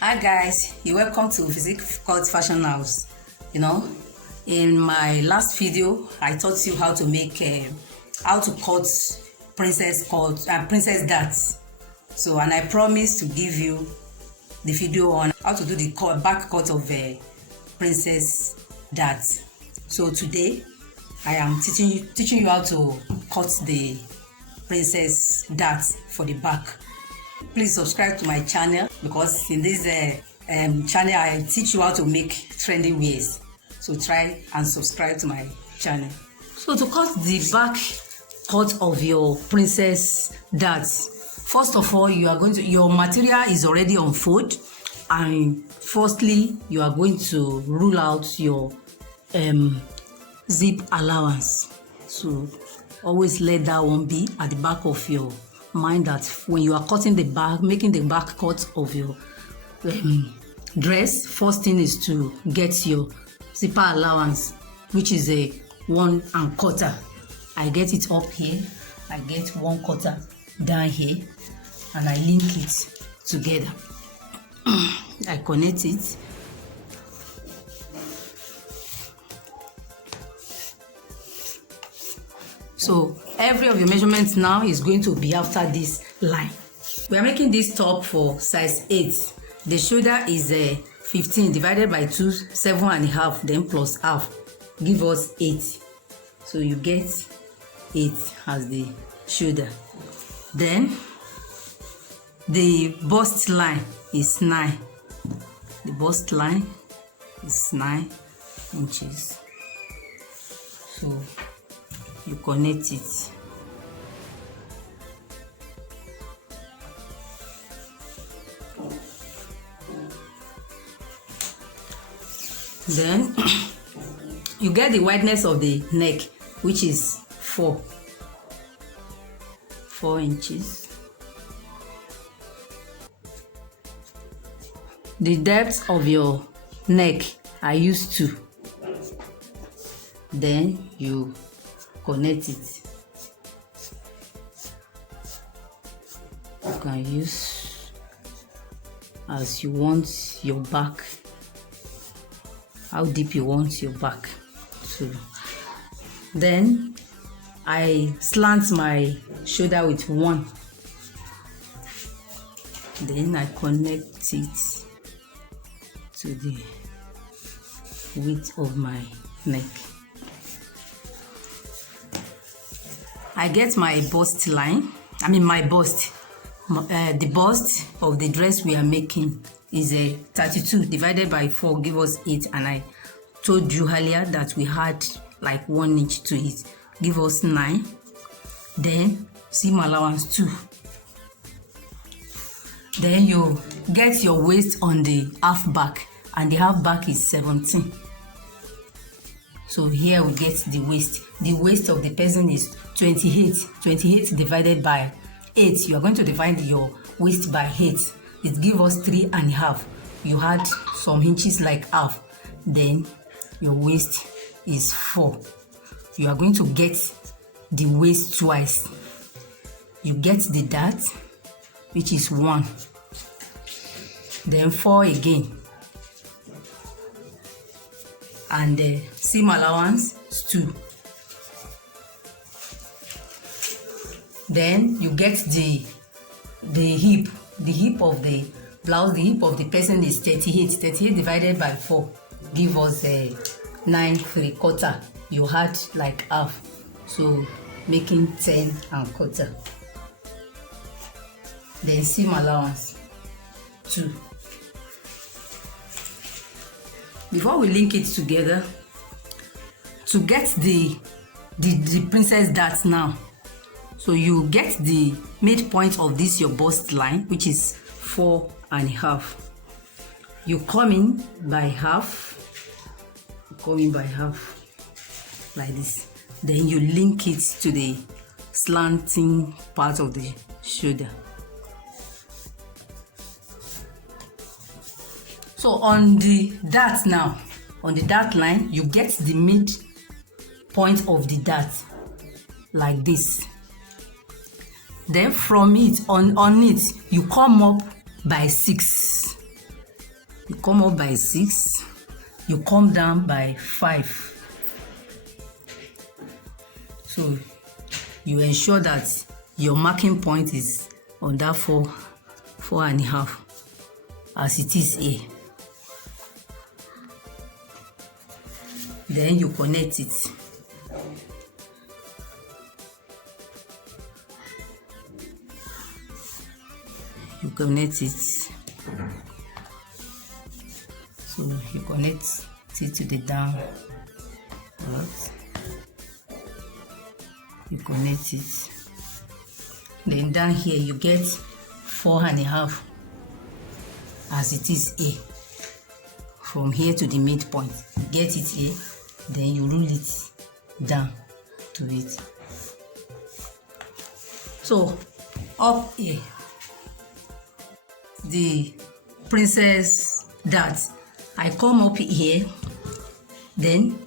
Hi guys, you're welcome to Physique Fashion House. In my last video I taught you how to make how to cut princess darts. And I promised to give you the video on how to do the back cut of princess darts. So today I am teaching you how to cut the princess darts for the back. Please subscribe to my channel, because in this channel I teach you how to make trendy wears. So try and subscribe to my channel. So to cut the back cut of your princess darts, first of all, your material is already on fold, and firstly you are going to rule out your zip allowance. So always let that one be at the back of your mind, that when you are cutting the back, making the back cut of your dress, first thing is to get your zipper allowance, which is a 1 1/4. I get it up here, I get 1/4 down here, and I link it together. I connect it. So every of your measurements now is going to be after this line. We are making this top for size 8. The shoulder is 15 divided by 2, 7.5, then plus half, give us 8. So you get 8 as the shoulder. Then the bust line is 9. The bust line is 9 inches. So you connect it. Then you get the wideness of the neck, which is 4 inches. The depth of your neck, I use 2. Then you connect it. You can use as you want your back, how deep you want your back. So then I slant my shoulder with 1. Then I connect it to the width of my neck. I get my bust line, my bust. The bust of the dress we are making is a 32 divided by 4, give us 8, and I told you earlier that we had like 1 inch to it, give us 9. Then seam allowance 2. Then you get your waist on the half back, and the half back is 17. So here we get the waist. The waist of the person is 28. 28 divided by 8. You are going to divide your waist by 8. It gives us 3.5. You had some inches like half. Then your waist is 4. You are going to get the waist twice. You get the dart, which is 1. Then 4 again. And the seam allowance is 2. Then you get the hip. The hip of the blouse, the hip of the person is 38. 38 divided by 4 give us 9 3/4. You had like half, so making 10 1/4. Then seam allowance 2. Before we link it together, to get the princess darts now, so you get the midpoint of this your bust line, which is 4.5. You come in by half, like this. Then you link it to the slanting part of the shoulder. So on the dart now, on the dart line, you get the midpoint of the dart like this. Then from it, on it, you come up by 6. You come up by 6, you come down by 5. So you ensure that your marking point is on that 4.5 as it is here. Then you connect it. You connect it. So you connect it to the down. Right. You connect it. Then down here you get 4.5 as it is here. From here to the midpoint, you get it here. Then you roll it down to it. So up here, the princess darts, I come up here. Then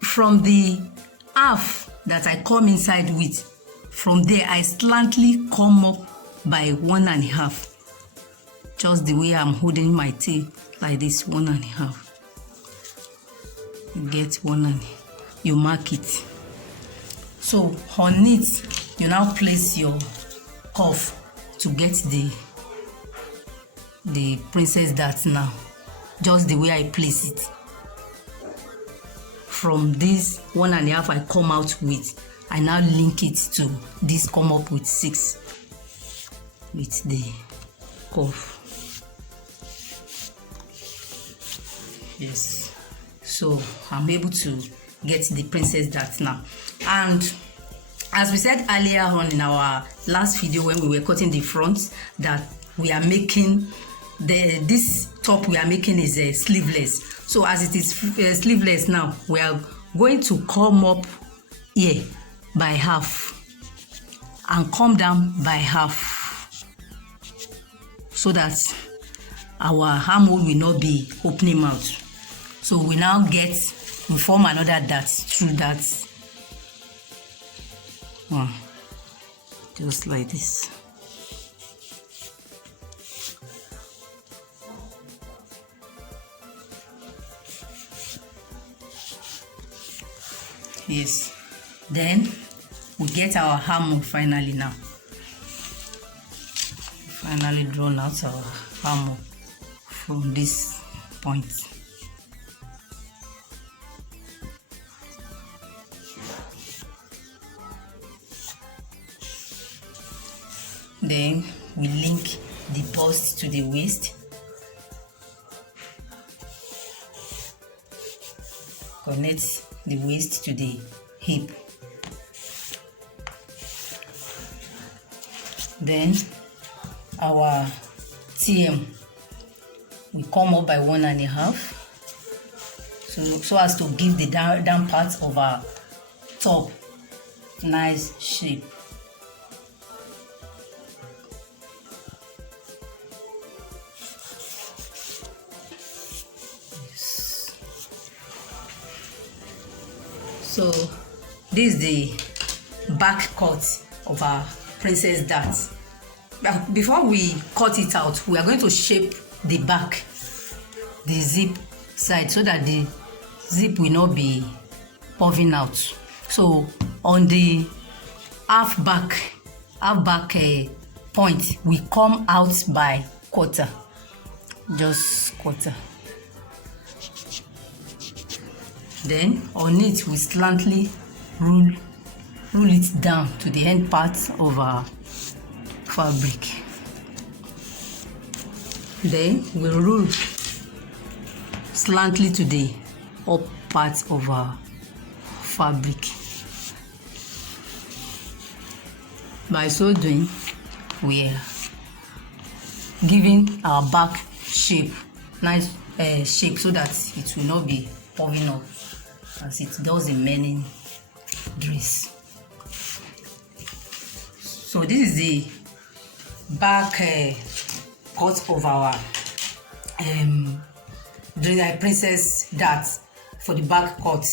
from the half that I come inside with, from there I slantly come up by 1.5. Just the way I'm holding my tape like this, 1.5. You get 1.5. You mark it. So on it, you now place your cuff to get the princess dart now. Just the way I place it. From this 1.5 I come out with, I now link it to this, come up with 6 with the cuff. Yes, so I'm able to get the princess dart now. And as we said earlier on in our last video when we were cutting the front, that we are making this top we are making is a sleeveless. So as it is sleeveless now, we are going to come up here by half and come down by half, so that our armhole will not be opening out. So we now we form another dart through that one, just like this. Yes, then we get our armhole finally now. Finally drawn out our armhole from this point. Then we link the bust to the waist. Connect the waist to the hip. Then our TM, we come up by 1.5, so as to give the down part of our top nice shape. So this is the back cut of our princess dart. But before we cut it out, we are going to shape the back, the zip side, so that the zip will not be puffing out. So on the half back point, we come out by quarter, just quarter. Then on it, we slantly roll it down to the end part of our fabric. Then we roll slantly to the up part of our fabric. By so doing, we are giving our back shape, nice shape, so that it will not be puffing up as it does in many dress. So this is the back cut of our princess dart for the back cut.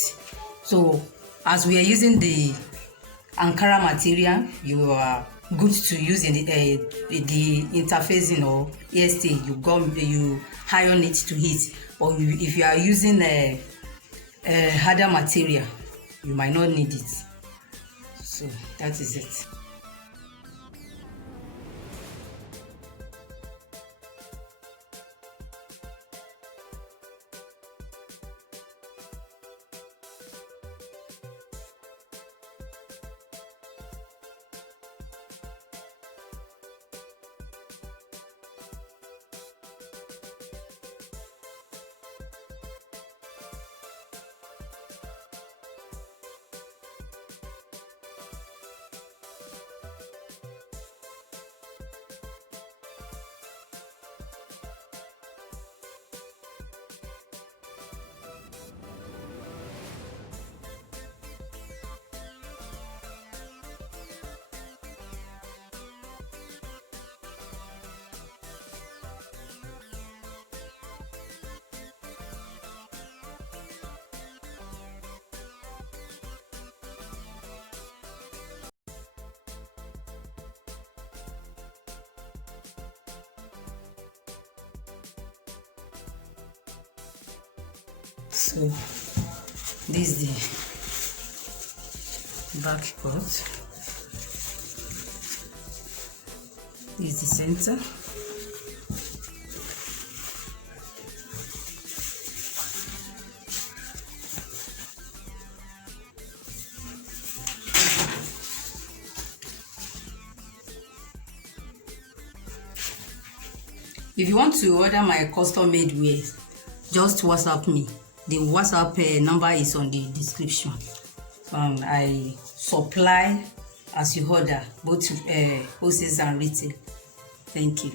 So as we are using the Ankara material, you are good to use in the interfacing or EST. You iron it to heat, or if you are using a harder material, you might not need it. So that is it. So this is the back part. This is the center. If you want to order my custom made wear, just WhatsApp me. The WhatsApp number is on the description. I supply as you order, both wholesale and retail. Thank you.